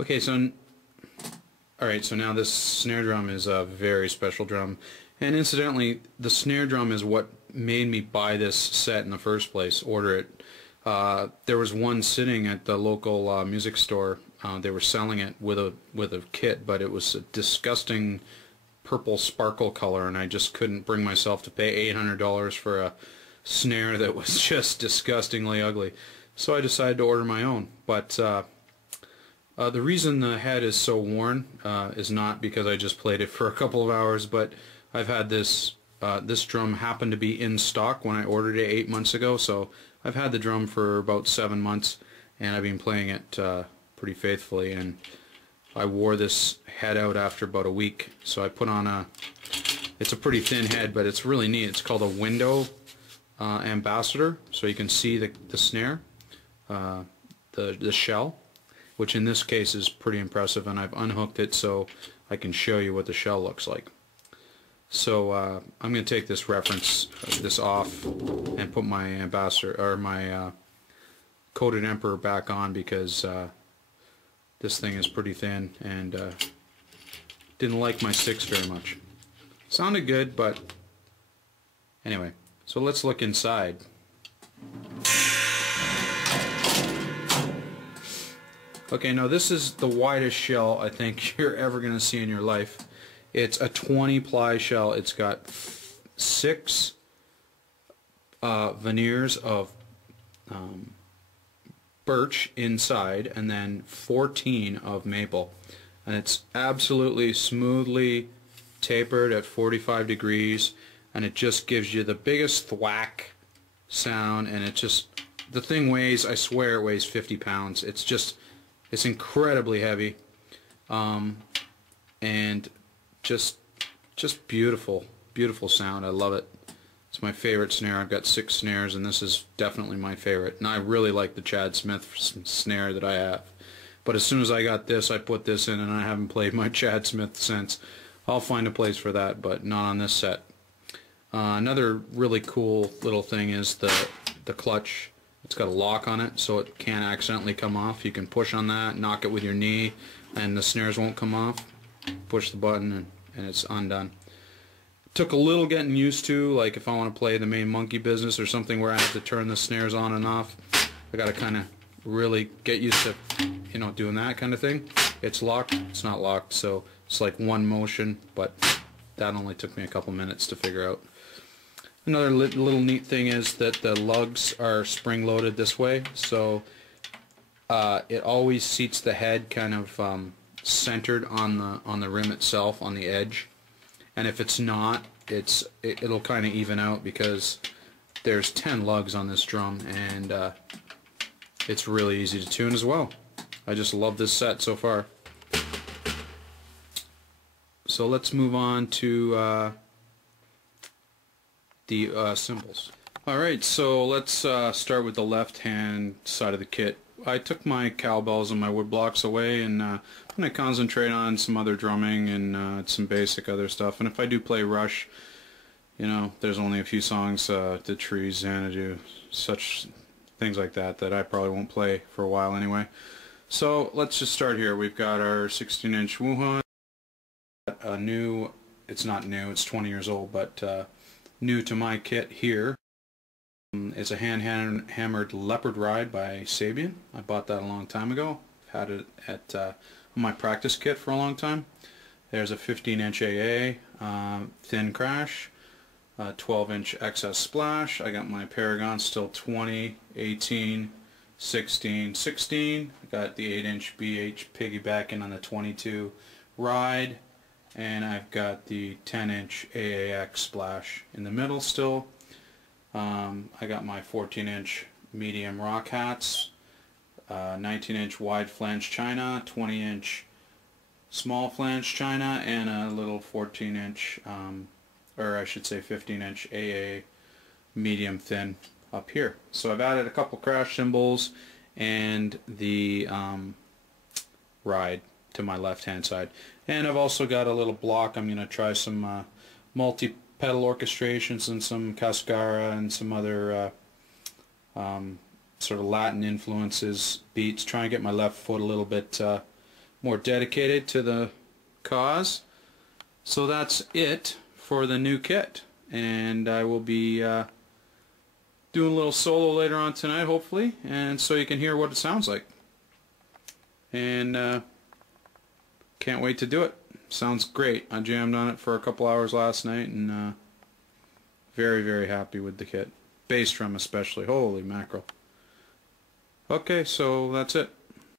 Okay, so alright, so now this snare drum is a very special drum, and incidentally, the snare drum is what made me buy this set in the first place, order it. There was one sitting at the local music store. They were selling it with a kit, but it was a disgusting purple sparkle color, and I just couldn't bring myself to pay $800 for a snare that was just disgustingly ugly. So I decided to order my own. But the reason the head is so worn is not because I just played it for a couple of hours, but I've had this drum happen to be in stock when I ordered it 8 months ago, so I've had the drum for about 7 months, and I've been playing it pretty faithfully, and I wore this head out after about a week, so I put on it's a pretty thin head, but it's really neat. It's called a window ambassador, so you can see the snare, the shell, which in this case is pretty impressive, and I've unhooked it so I can show you what the shell looks like. So I'm going to take this this off and put my ambassador, or my coated emperor back on, because this thing is pretty thin and didn't like my sticks very much. Sounded good, but anyway, so let's look inside. Okay, now this is the widest shell I think you're ever going to see in your life. It's a 20 ply shell. It's got 6 veneers of birch inside, and then 14 of maple, and it's absolutely smoothly tapered at 45 degrees, and it just gives you the biggest thwack sound, and the thing weighs, I swear it weighs 50 pounds. It's incredibly heavy, and just beautiful sound. I love it. It's my favorite snare. I've got 6 snares, and this is definitely my favorite. And I really like the Chad Smith snare that I have. But as soon as I got this, I put this in, and I haven't played my Chad Smith since. I'll find a place for that, but not on this set. Another really cool little thing is the clutch. It's got a lock on it, so it can't accidentally come off. You can push on that, knock it with your knee, and the snares won't come off. Push the button, and it's undone. Took a little getting used to, like if I want to play the main monkey business or something where I have to turn the snares on and off. I got to kind of really get used to, doing that kind of thing. It's locked, it's not locked, so it's like one motion, but that only took me a couple minutes to figure out. Another little neat thing is that the lugs are spring-loaded this way, so it always seats the head kind of centered on the rim itself, on the edge. And if it's not, it'll kind of even out, because there's 10 lugs on this drum, and it's really easy to tune as well. I just love this set so far. So let's move on to the cymbals. Alright, so let's start with the left-hand side of the kit. I took my cowbells and my wood blocks away, and I'm going to concentrate on some other drumming and some basic other stuff. And if I do play Rush, there's only a few songs, The Trees, Xanadu, such things like that I probably won't play for a while anyway. So let's just start here. We've got our 16-inch Wuhan, a new, it's not new, it's 20 years old, but new to my kit here. It's a hand-hammered Leopard Ride by Sabian. I bought that a long time ago. I've had it at my practice kit for a long time. There's a 15-inch AA, thin crash, 12-inch XS splash. I got my Paragon still 20, 18, 16, 16. I got the 8-inch BH piggybacking on the 22 Ride, and I've got the 10-inch AAX splash in the middle still. I got my 14-inch medium rock hats, 19-inch wide flange china, 20-inch small flange china, and a little 14-inch, or I should say 15-inch AA medium thin up here. So I've added a couple crash cymbals and the ride to my left-hand side. And I've also got a little block. I'm going to try some multi-pedal orchestrations and some cascara and some other sort of Latin influences, beats. Try and get my left foot a little bit more dedicated to the cause. So that's it for the new kit, and I will be doing a little solo later on tonight, hopefully, and so you can hear what it sounds like. And can't wait to do it. Sounds great. I jammed on it for a couple hours last night, and very, very happy with the kit. Bass drum especially. Holy mackerel. Okay, so that's it.